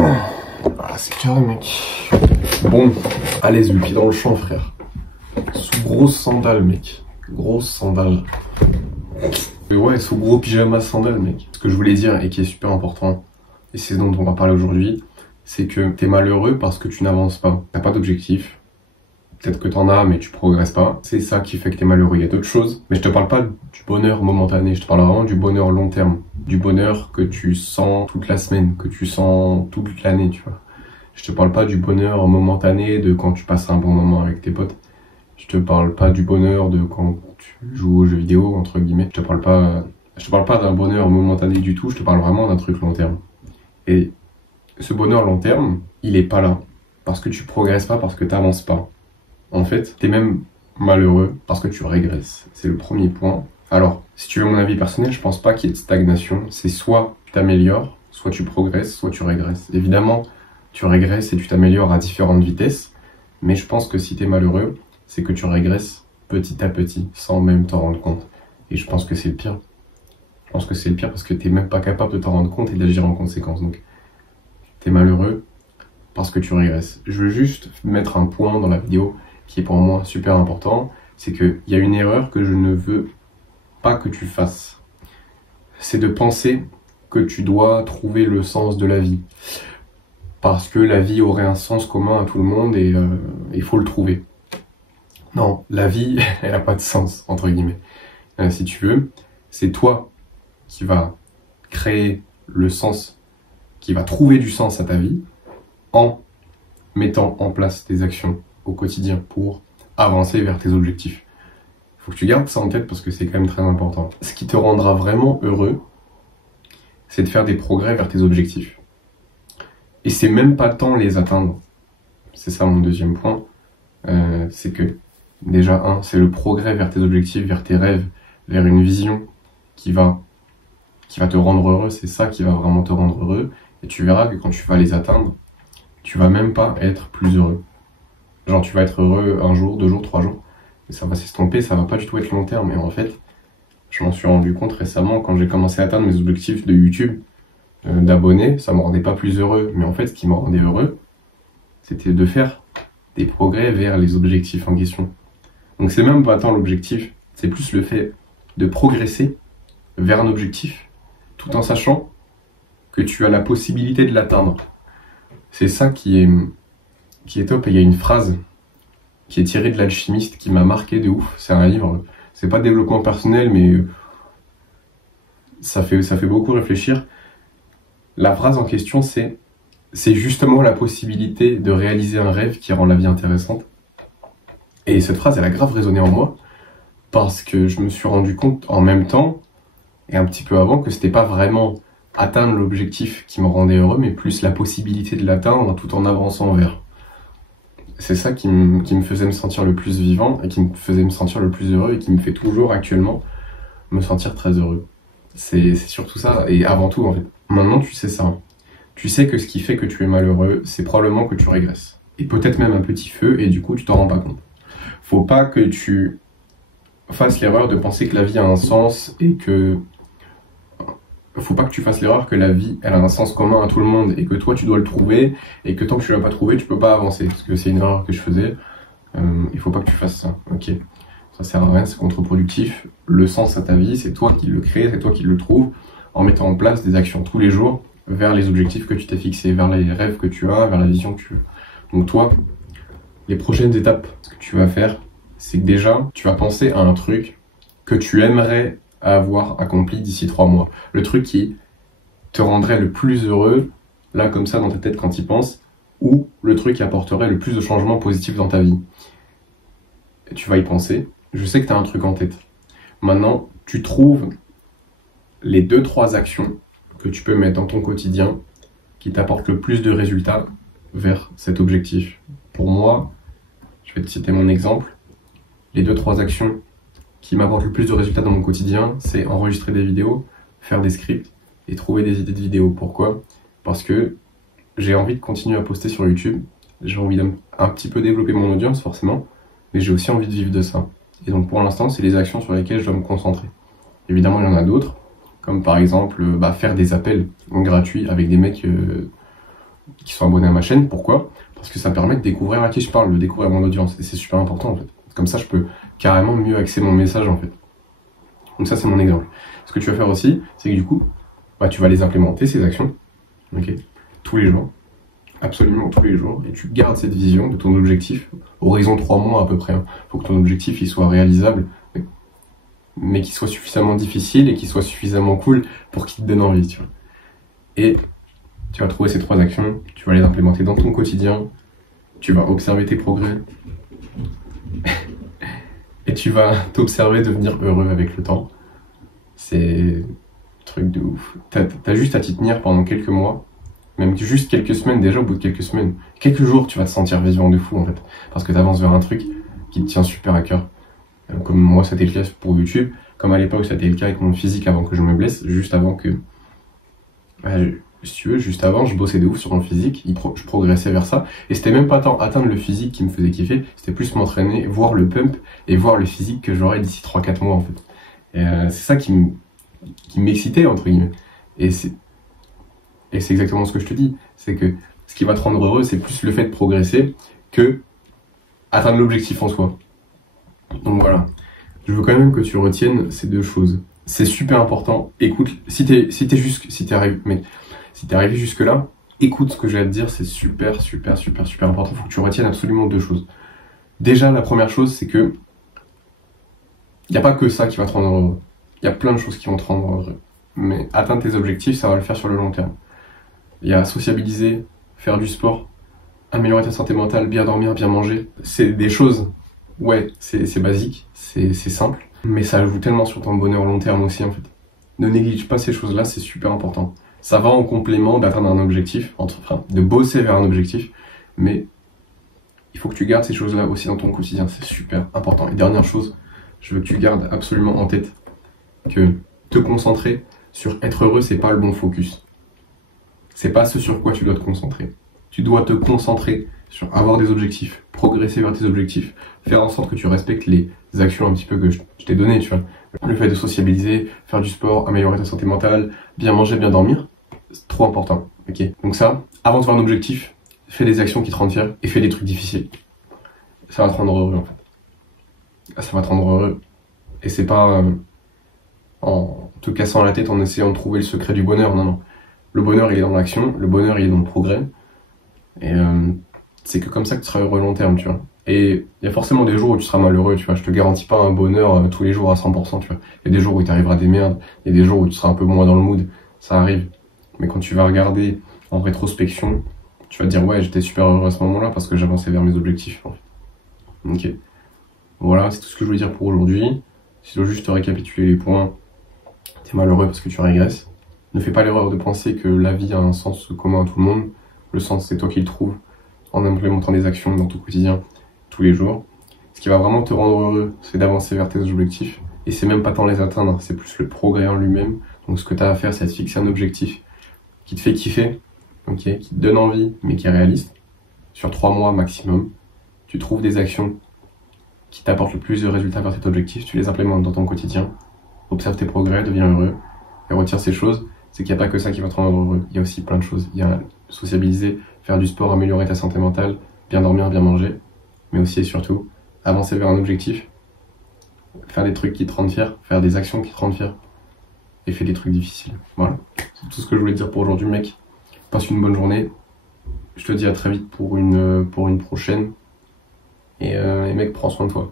Ah, c'est carré, mec. Bon, allez, le pied dans le champ, frère. Sous grosse sandale, mec. Grosse sandale. Et ouais, sous gros pyjama sandale, mec. Ce que je voulais dire et qui est super important, et c'est ce dont on va parler aujourd'hui, c'est que t'es malheureux parce que tu n'avances pas. T'as pas d'objectif. Peut-être que t'en as, mais tu progresses pas. C'est ça qui fait que t'es malheureux. Il y a d'autres choses. Mais je te parle pas du bonheur momentané. Je te parle vraiment du bonheur long terme. Du bonheur que tu sens toute la semaine, que tu sens toute l'année, tu vois. Je te parle pas du bonheur momentané de quand tu passes un bon moment avec tes potes. Je te parle pas du bonheur de quand tu joues aux jeux vidéo, entre guillemets. Je te parle pas d'un bonheur momentané du tout. Je te parle vraiment d'un truc long terme. Et ce bonheur long terme, il est pas là. Parce que tu progresses pas, parce que t'avances pas. En fait, t'es même malheureux parce que tu régresses. C'est le premier point. Alors, si tu veux mon avis personnel, je pense pas qu'il y ait de stagnation. C'est soit tu t'améliores, soit tu progresses, soit tu régresses. Évidemment, tu régresses et tu t'améliores à différentes vitesses. Mais je pense que si t'es malheureux, c'est que tu régresses petit à petit, sans même t'en rendre compte. Et je pense que c'est le pire. Je pense que c'est le pire parce que t'es même pas capable de t'en rendre compte et d'agir en conséquence. Donc, t'es malheureux parce que tu régresses. Je veux juste mettre un point dans la vidéo qui est pour moi super important, c'est qu'il y a une erreur que je ne veux pas que tu fasses. C'est de penser que tu dois trouver le sens de la vie. Parce que la vie aurait un sens commun à tout le monde et il faut le trouver. Non, la vie, elle n'a pas de sens, entre guillemets. Si tu veux, c'est toi qui vas créer le sens, qui va trouver du sens à ta vie en mettant en place des actions au quotidien pour avancer vers tes objectifs. Il faut que tu gardes ça en tête parce que c'est quand même très important. Ce qui te rendra vraiment heureux, c'est de faire des progrès vers tes objectifs. Et c'est même pas tant les atteindre. C'est ça mon deuxième point. C'est que déjà, c'est le progrès vers tes objectifs, vers tes rêves, vers une vision qui va te rendre heureux. C'est ça qui va vraiment te rendre heureux. Et tu verras que quand tu vas les atteindre, tu vas même pas être plus heureux. Genre tu vas être heureux un jour, 2 jours, 3 jours, et ça va s'estomper, ça va pas du tout être long terme. Et en fait, je m'en suis rendu compte récemment quand j'ai commencé à atteindre mes objectifs de YouTube, d'abonnés, ça me rendait pas plus heureux. Mais en fait, ce qui me rendait heureux, c'était de faire des progrès vers les objectifs en question. Donc c'est même pas tant l'objectif, c'est plus le fait de progresser vers un objectif, tout en sachant que tu as la possibilité de l'atteindre. C'est ça qui est top. Et il y a une phrase qui est tirée de l'Alchimiste qui m'a marqué de ouf. C'est un livre, c'est pas développement personnel, mais ça fait beaucoup réfléchir. La phrase en question, c'est justement la possibilité de réaliser un rêve qui rend la vie intéressante. Et cette phrase, elle a grave résonné en moi parce que je me suis rendu compte en même temps et un petit peu avant que c'était pas vraiment atteindre l'objectif qui me rendait heureux, mais plus la possibilité de l'atteindre tout en avançant vers. C'est ça qui me faisait me sentir le plus vivant et qui me faisait me sentir le plus heureux et qui me fait toujours actuellement me sentir très heureux. C'est surtout ça, et avant tout en fait. Maintenant tu sais ça. Tu sais que ce qui fait que tu es malheureux, c'est probablement que tu régresses. Et peut-être même un petit feu, et du coup tu t'en rends pas compte. Faut pas que tu fasses l'erreur de penser que la vie a un sens et que... Faut pas que tu fasses l'erreur que la vie, elle a un sens commun à tout le monde et que toi tu dois le trouver et que tant que tu l'as pas trouvé, tu peux pas avancer. Parce que c'est une erreur que je faisais. Il faut pas que tu fasses ça. Ok. Ça sert à rien, c'est contre-productif. Le sens à ta vie, c'est toi qui le crée, c'est toi qui le trouves en mettant en place des actions tous les jours vers les objectifs que tu t'es fixés, vers les rêves que tu as, vers la vision que tu veux. Donc toi, les prochaines étapes, ce que tu vas faire, c'est que déjà, tu vas penser à un truc que tu aimerais avoir accompli d'ici 3 mois. Le truc qui te rendrait le plus heureux, là comme ça dans ta tête quand tu y penses, ou le truc qui apporterait le plus de changements positifs dans ta vie. Et tu vas y penser. Je sais que tu as un truc en tête. Maintenant, tu trouves les 2-3 actions que tu peux mettre dans ton quotidien qui t'apportent le plus de résultats vers cet objectif. Pour moi, je vais te citer mon exemple. Les 2-3 actions qui m'apportent le plus de résultats dans mon quotidien, c'est enregistrer des vidéos, faire des scripts et trouver des idées de vidéos. Pourquoi ? Parce que j'ai envie de continuer à poster sur YouTube, j'ai envie d'un petit peu développer mon audience forcément, mais j'ai aussi envie de vivre de ça. Et donc pour l'instant, c'est les actions sur lesquelles je dois me concentrer. Évidemment, il y en a d'autres, comme par exemple faire des appels gratuits avec des mecs qui sont abonnés à ma chaîne. Pourquoi? Parce que ça me permet de découvrir à qui je parle, de découvrir mon audience. Et c'est super important en fait. Comme ça, je peux carrément mieux axer mon message en fait. Donc ça, c'est mon exemple. Ce que tu vas faire aussi, c'est que du coup, bah, tu vas les implémenter, ces actions, ok, tous les jours, absolument tous les jours, et tu gardes cette vision de ton objectif, horizon 3 mois à peu près. Faut que ton objectif il soit réalisable, mais qu'il soit suffisamment difficile et qu'il soit suffisamment cool pour qu'il te donne envie, tu vois. Et tu vas trouver ces 3 actions, tu vas les implémenter dans ton quotidien, tu vas observer tes progrès, et tu vas t'observer devenir heureux avec le temps. C'est un truc de ouf. T'as juste à t'y tenir pendant quelques mois, même juste quelques semaines, déjà au bout de quelques semaines, quelques jours, tu vas te sentir vivant de fou en fait, parce que t'avances vers un truc qui te tient super à cœur. Comme moi, c'était le cas pour YouTube, comme à l'époque, c'était le cas avec mon physique avant que je me blesse, juste avant que... si tu veux, juste avant, je bossais de ouf sur mon physique, je progressais vers ça, et c'était même pas tant atteindre le physique qui me faisait kiffer, c'était plus m'entraîner, voir le pump, et voir le physique que j'aurais d'ici 3-4 mois en fait. Et c'est ça qui m'excitait, entre guillemets. Et c'est exactement ce que je te dis, c'est que ce qui va te rendre heureux, c'est plus le fait de progresser que atteindre l'objectif en soi. Donc voilà, je veux quand même que tu retiennes ces 2 choses. C'est super important. Écoute, si t'es arrivé jusque là, écoute ce que j'ai à te dire, c'est super important. Faut que tu retiennes absolument 2 choses. Déjà, la première chose, c'est que il n'y a pas que ça qui va te rendre heureux. Il y a plein de choses qui vont te rendre heureux. Mais atteindre tes objectifs, ça va le faire sur le long terme. Il y a sociabiliser, faire du sport, améliorer ta santé mentale, bien dormir, bien manger. C'est des choses, ouais, c'est basique, c'est simple, mais ça joue tellement sur ton bonheur long terme aussi en fait. Ne néglige pas ces choses-là, c'est super important. Ça va en complément d'atteindre un objectif, de bosser vers un objectif, mais il faut que tu gardes ces choses-là aussi dans ton quotidien, c'est super important. Et dernière chose, je veux que tu gardes absolument en tête que te concentrer sur être heureux, c'est pas le bon focus. C'est pas ce sur quoi tu dois te concentrer. Tu dois te concentrer sur avoir des objectifs, progresser vers tes objectifs, faire en sorte que tu respectes les actions un petit peu que je t'ai données, tu vois. Le fait de sociabiliser, faire du sport, améliorer ta santé mentale, bien manger, bien dormir, c'est trop important. Ok. Donc ça, avant de faire un objectif, fais des actions qui te rendent fier et fais des trucs difficiles. Ça va te rendre heureux en fait. Ça va te rendre heureux. Et c'est pas en te cassant la tête en essayant de trouver le secret du bonheur, non. Le bonheur il est dans l'action, le bonheur il est dans le progrès. Et c'est que comme ça que tu seras heureux long terme, tu vois. Et il y a forcément des jours où tu seras malheureux, tu vois. Je te garantis pas un bonheur tous les jours à 100%, tu vois. Il y a des jours où il t'arrivera des merdes, il y a des jours où tu seras un peu moins dans le mood, ça arrive. Mais quand tu vas regarder en rétrospection, tu vas te dire ouais, j'étais super heureux à ce moment-là parce que j'avançais vers mes objectifs. En fait. Ok. Voilà, c'est tout ce que je voulais dire pour aujourd'hui. Si je dois juste te récapituler les points, t'es malheureux parce que tu régresses. Ne fais pas l'erreur de penser que la vie a un sens commun à tout le monde. Le sens, c'est toi qui le trouves en implémentant des actions dans ton quotidien tous les jours. Ce qui va vraiment te rendre heureux, c'est d'avancer vers tes objectifs. Et c'est même pas tant les atteindre, c'est plus le progrès en lui-même. Donc ce que tu as à faire, c'est de fixer un objectif qui te fait kiffer, okay, qui te donne envie, mais qui est réaliste. Sur 3 mois maximum, tu trouves des actions qui t'apportent le plus de résultats vers cet objectif, tu les implémentes dans ton quotidien, observe tes progrès, deviens heureux, et retire ces choses. C'est qu'il n'y a pas que ça qui va te rendre heureux, il y a aussi plein de choses. Il y a sociabiliser, faire du sport, améliorer ta santé mentale, bien dormir, bien manger, mais aussi et surtout, avancer vers un objectif, faire des trucs qui te rendent fier, faire des actions qui te rendent fier, et fais des trucs difficiles. Voilà, c'est tout ce que je voulais te dire pour aujourd'hui, mec. Passe une bonne journée, je te dis à très vite pour une prochaine, et mec, prends soin de toi.